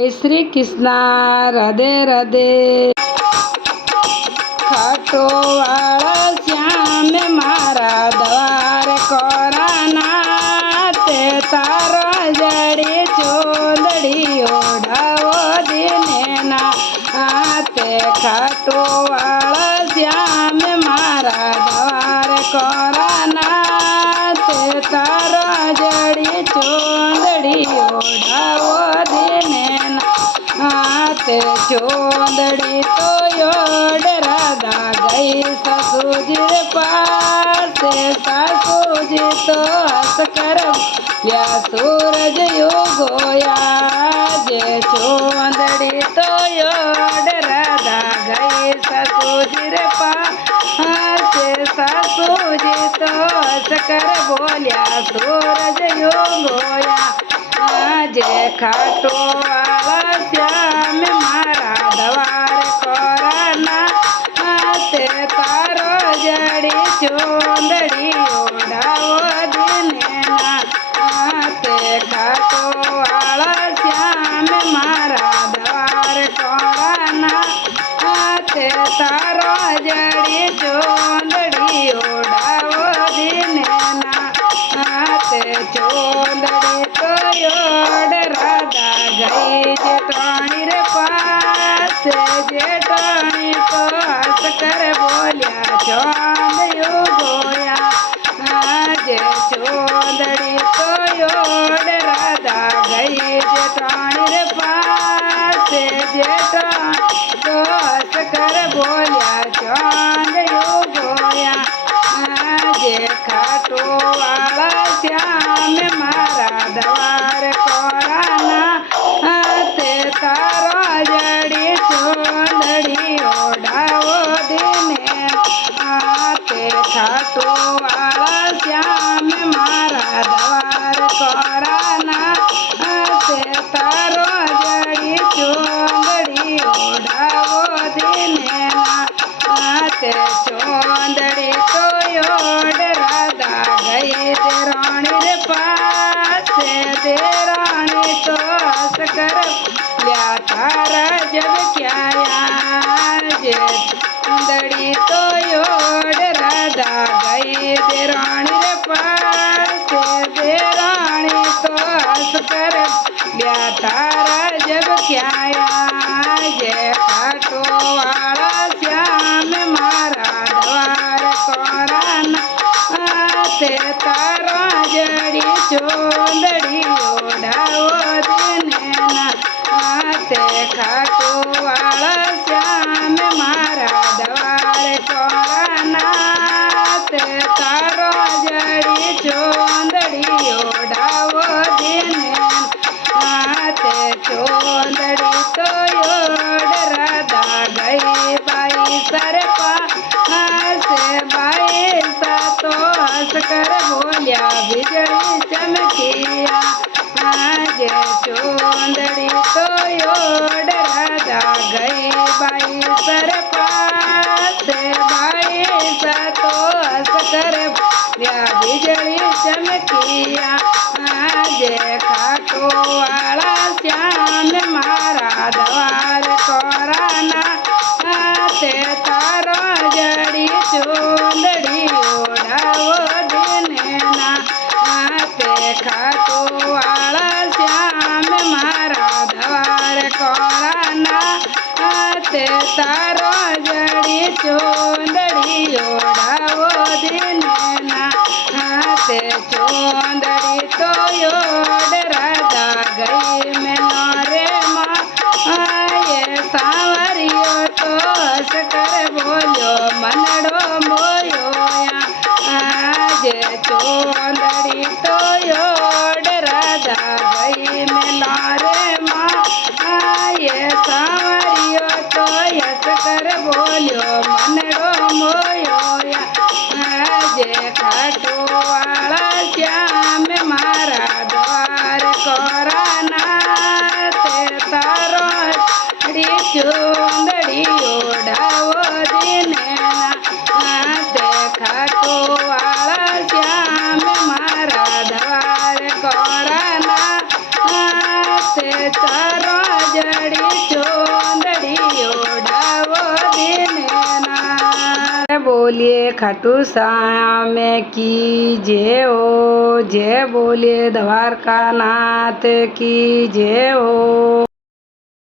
श्री कृष्णा राधे राधे। खाटो वाला श्याम मारा द्वार कोराना ते तारो जड़ी चोदड़ी ओढ़ावो दिने ना ते खाटो वाला श्याम मारा द्वार कोराना ते तारो जड़ी चोदड़ी ओढ़ावो दिने ना ते चोदड़ी तो योड़ राधा गई ससुर पास ससुर तो हंस कर या सूरज युगोया जे चोंदड़ी तो योड़ राधा गई ससुर पास ससुर तो हंस कर बोलिया सूरज युगोया जे खाटो वाला श्याम मारा द्वार कोराना ते तारो जड़ी चोंदड़ी ओढ़ावो दिने ना ते खाटो वाला श्याम मारा द्वार कोराना ते तारो जड़ी चोंदड़ी ओढ़ावो दिने ना ते चोंदड़ी तो योड़ राधा गई जेठानी रे पास जेठानी तो हंस कर बोलिया चोंद युगोया जे चोंदड़ी तो योड़ राधा गई जेठानी रे पास जेठानी तो हंस कर बोलिया चोंद युगोया जे खाटो वाला श्याम मारा द्वार कोराना ते तारो जड़ी चोंदड़ी ओढ़ावो दिने ते खाटो वाला श्याम मारा द्वार कोराना ते तारो जड़ी चोंदड़ी ओढ़ावो दिने ते चोंदड़ी तो योड़ राधा गई देरानी रे पास देरानी तो हंस कर लिया तारा जब क्या जे चोंदड़ी तो योड़ राधा गई देरानी रे पास देरानी तो हंस कर लिया तारा जब क्या जे खाटो वाला श्याम मारा द्वार कोराना ते तारो जड़ी चोंदड़ी ओढ़ावो दिने ना ते खाटो वाला श्याम मारा द्वार कोराना ते तारो जड़ी चोंदड़ी ओढ़ावो दिने ते चोंदड़ी तो योड़ राधा गई बाई सर पास बाई सा तो हंस कर बोलिया बिजली चमकिया जे चोंदड़ी तो योड़ राधा गई बाई सर पास बाई सा तो हंस कर बोलिया बिजली चमकिया जे खाटो वाला श्याम मारा द्वार कोराना ते तारो जड़ी चोंदड़ी ओढ़ावो दिने ना ते खाटो वाला श्याम मारा द्वार कोराना ते तारो जड़ी चोंदड़ी ओढ़ावो दिने ना ते चोंदड़ी तो योड़ राधा गई मैनो रे माँ ये सांवरियो तो हंस कर बोलो मनड़ो मोयोया जे चोंदड़ी तो योड़ राधा गई मैनो रे माँ ये सांवरियो तो हंस कर बोलो मनड़ो मोयोया जे खाटो वाला श्याम मारा द्वार कोराना ते तारो जड़ी चोंदड़ी ओढ़ावो दिने ना ते खाटो वाला श्याम मारा द्वार कोराना ते तारो बोलिए खाटू श्याम की जय हो, जय बोलिए द्वारका नाथ की जय हो।